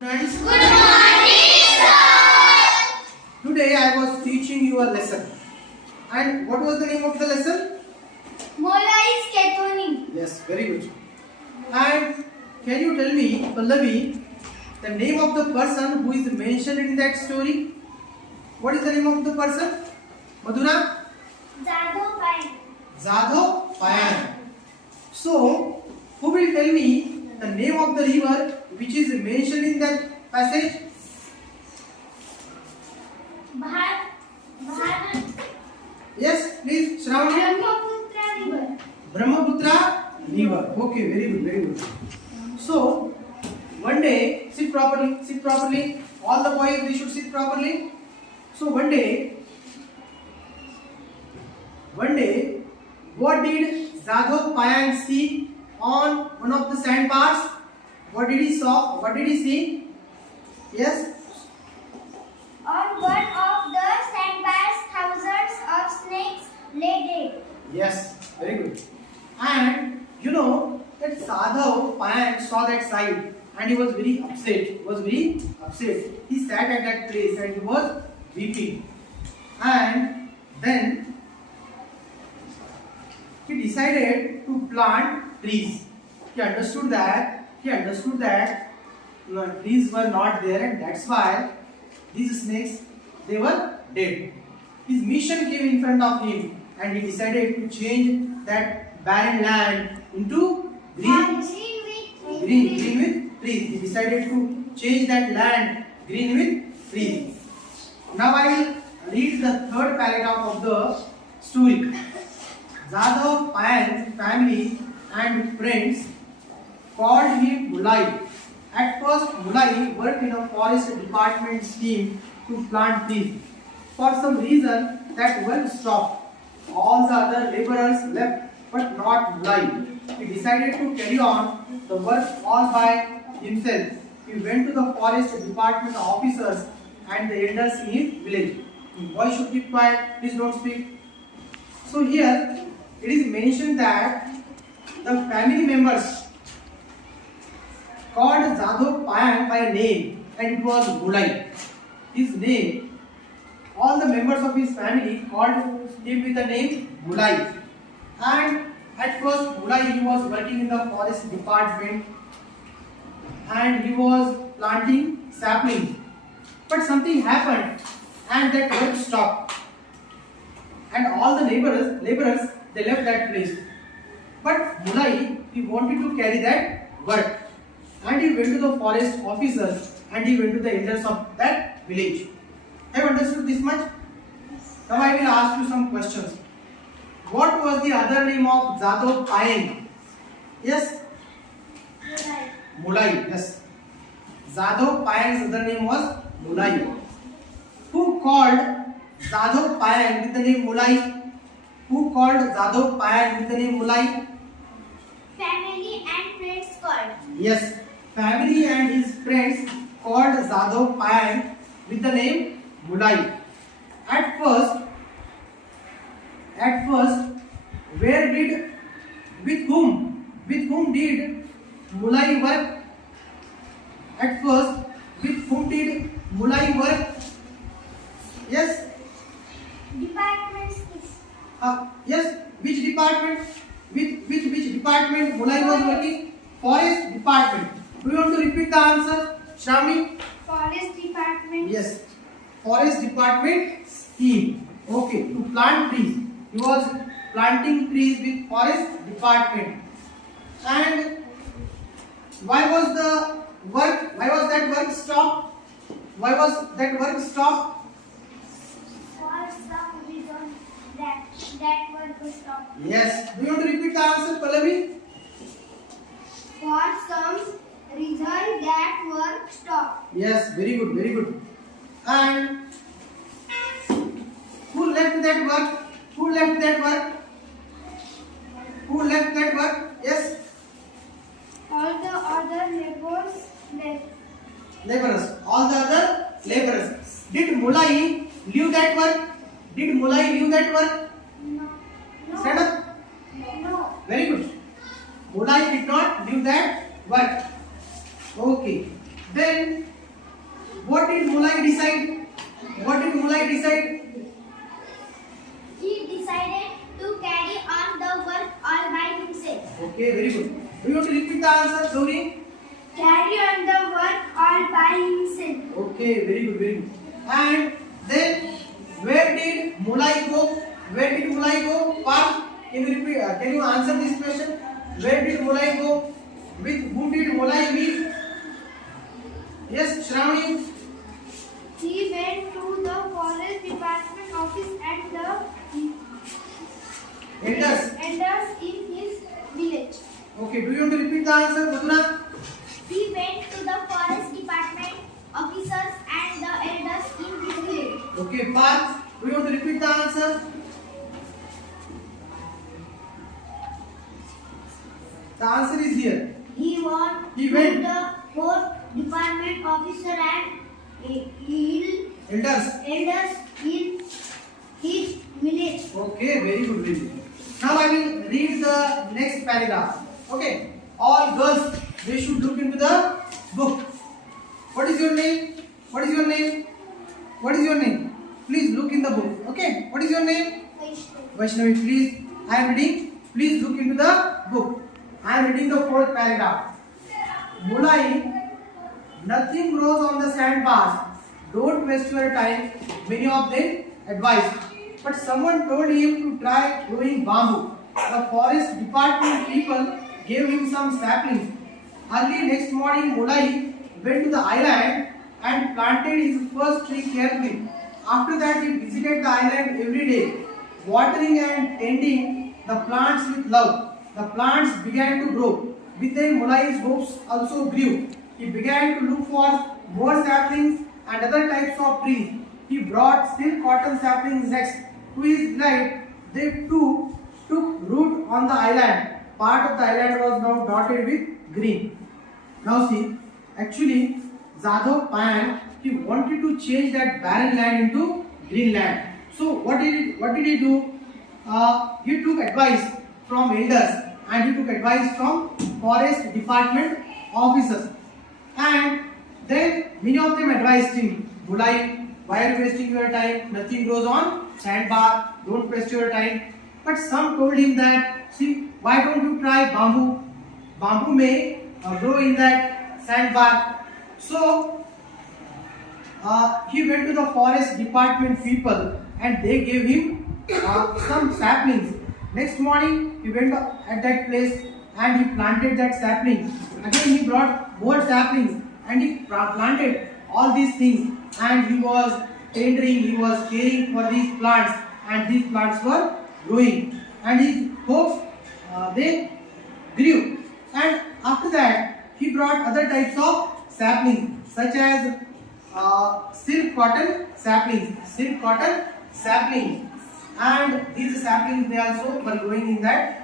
Friends, Good morning, sir. today I was teaching you a lesson. And what was the name of the lesson? Mola is Ketoni. Yes, very good. And can you tell me, Pallavi, the name of the person who is mentioned in that story? What is the name of the person? Madhura? Jadho Pai. Zadho Payan. So, who will tell me the name of the river which is mentioned in that passage? Bharat. Yes, please, Shravani. Brahmaputra River. Brahmaputra river. Okay, very good, very good. So, one day, sit properly. All the boys, they should sit properly. So, one day, what did Zadho Payan see on one of the sandbars? What did he saw? What did he see? Yes, On one of the sandbars, thousands of snakes lay dead. yes, very good. And you know that Sadhav Payan saw that sight and he was very upset. He sat at that place and he was weeping. And then he decided to plant trees. He understood that trees were not there and that's why these snakes, they were dead. His mission came in front of him and he decided to change that barren land into green with trees. He decided to change that land green with trees. Now I will read the third paragraph of the story. Zadhav Payan's family and friends called him Mulai. At first, Mulai worked in a forest department scheme to plant trees. For some reason, that work stopped. All the other laborers left, but not Mulai. He decided to carry on the work all by himself. He went to the forest department officers and the elders in his village. Boys should keep quiet, please don't speak. So here, it is mentioned that the family members called Zadho Payan by a name and it was Mulai. His name, all the members of his family called him with the name Mulai. And at first Mulai, he was working in the forest department and he was planting saplings. But something happened and that work stopped. And all the laborers they left that place. But Mulai, he wanted to carry that work. And he went to the forest officers and he went to the elders of that village. Have you understood this much? Now I will ask you some questions. What was the other name of Zadho Payan? Yes? Mulai. Yes. Zadho Payan's other name was Mulai. Who called Zadho Payan with the name Mulai? Who called Zadho Payan with the name Mulai? Family and friends called. Yes, family and his friends called Zadho Payan with the name Mulai. At first, with whom did Mulai work? At first, with whom did Mulai work? Yes, Departments. yes. Which department? With which department Mulai was working? Forest department. Do you want to repeat the answer, Shravani? Forest Department. Yes, forest department scheme. Okay, to plant trees. He was planting trees with forest department. And why was that work stopped? Why was that work stopped? For some reason that work was stopped. Yes. Do you want to repeat the answer, Pallavi? For some reason that work stopped. Yes, very good, very good. And who left that work? Who left that work? Who left that work? Yes, All the other laborers left. laborers. All the other laborers. Did Mulai leave that work? Did Mulai leave that work? No. Stand up. No. Very good. Mulai did not leave that work. Okay. Then what did Mulai decide? What did Mulai decide? He decided to carry on the work all by himself. Okay, very good. Do you want to repeat the answer, Gauri? Carry on the work all by himself. Okay, very good, very good. And then where did Mulai go? Where did Mulai go? Parth, can you repeat? Can you answer this question? Where did Mulai go? With whom did Mulai meet? Yes, Shravani. He went to the forest department office and the Elders. elders in his village. Okay, do you want to repeat the answer, Madhura? He went to the forest department officers and the elders in his village. Okay, Parth, do you want to repeat the answer? The answer is here. He went He went. to the forest department officer and Elders. elders in his village. Okay, very good, very good. Now I will read the next paragraph. Okay, all girls, they should look into the book. What is your name? What is your name? What is your name? Please look in the book. Okay, what is your name? Vaishnavi, please. I am reading. Please look into the book. I am reading the fourth paragraph. Mulai, nothing grows on the sandbars. Don't waste your time. Many of them advised. But someone told him to try growing bamboo. The forest department people gave him some saplings. Early next morning, Mulai went to the island and planted his first tree carefully. After that, he visited the island every day, watering and tending the plants with love. The plants began to grow. With them, Mulai's hopes also grew. He began to look for more saplings and other types of trees. He brought silk cotton saplings next. To his delight, they too took root on the island. Part of the island was now dotted with green. Now see, actually, Jadhav Payam, he wanted to change that barren land into green land. So what did he do? He took advice from elders and he took advice from forest department officers. And then many of them advised him, Mulai, why are you wasting your time? Nothing grows on sandbar. Don't waste your time. But some told him that, see, why don't you try bamboo? Bamboo may grow in that sandbar. So he went to the forest department people and they gave him some saplings. Next morning he went at that place and he planted that sapling. Again he brought more saplings and he planted all these things, and he was tendering, he was caring for these plants, and these plants were growing, and his hopes they grew. And after that he brought other types of saplings such as silk cotton saplings, and these saplings they also were growing in that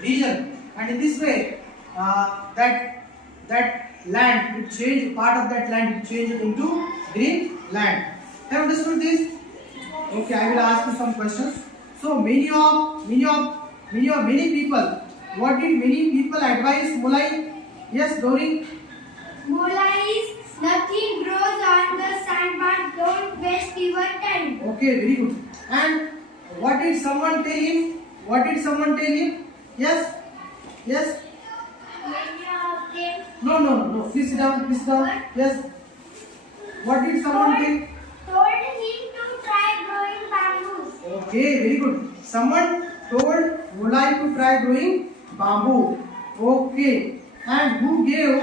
region, and in this way that land it changed, part of that land it changed into green land. Have you understood this? Okay, I will ask you some questions. So many people, what did many people advise Mulai? Yes, Gauri. Mulai, nothing grows on the sandbar. Don't waste your time. Okay, very good. And what did someone tell him? Yes. Many of them No. Please sit down. Yes. What did someone tell? told him to try growing bamboos. Okay, very good. Someone told Mulai to try growing bamboo. Okay. And who gave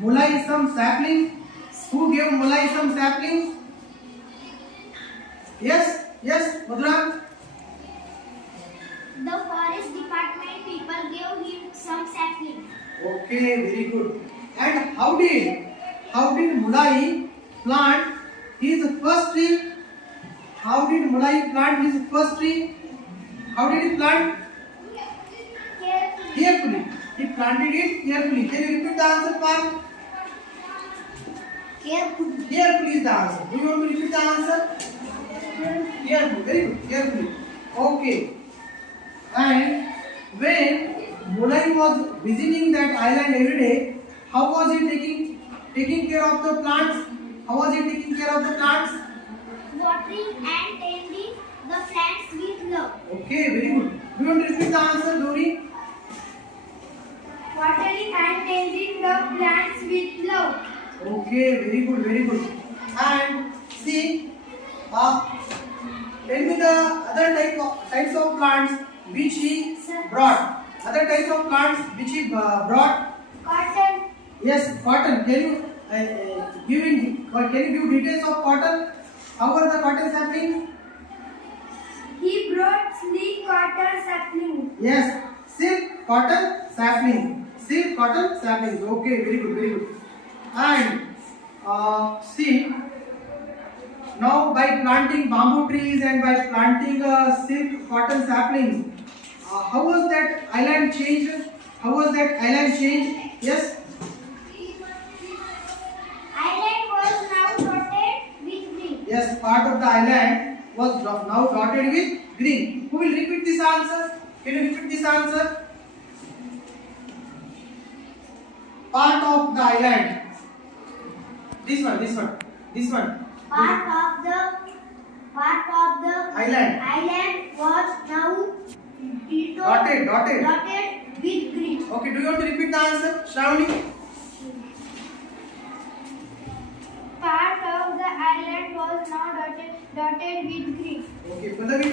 Mulai some saplings? Yes, Madhura. The forest department people gave him some saplings. Okay, very good. And how did Mulai plant his first tree? How did he plant? Carefully. He planted it carefully. Can you repeat the answer, Parth? Carefully is the answer. Do you want to repeat the answer? Carefully. Very good. Carefully. Okay. And when Mulai was visiting that island every day, how was he taking taking care of the plants? How was he taking care of the plants? Watering and tending the plants with love. Okay, very good. Do you want to repeat the answer, Gauri? Watering and tending the plants with love. Okay, very good, very good. And see, tell me the other types of plants which he brought. Other types of plants which he brought. Cotton. Yes, cotton. Can you give details of cotton? How are the cotton saplings? He brought silk cotton sapling. Yes, silk cotton sapling. Silk cotton saplings. Okay, very good, very good. And see, now by planting bamboo trees and by planting silk cotton saplings, how was that island changed? How was that island changed? Yes. Island was now dotted with green. Yes, part of the island was now dotted with green. Who will repeat this answer? Can you repeat this answer? Part of the island. This one. Part of the Island. was now Dotted. with green. Okay, do you want to repeat the answer, Shravani? Part of the island was now dotted with green. Okay, Pallavi,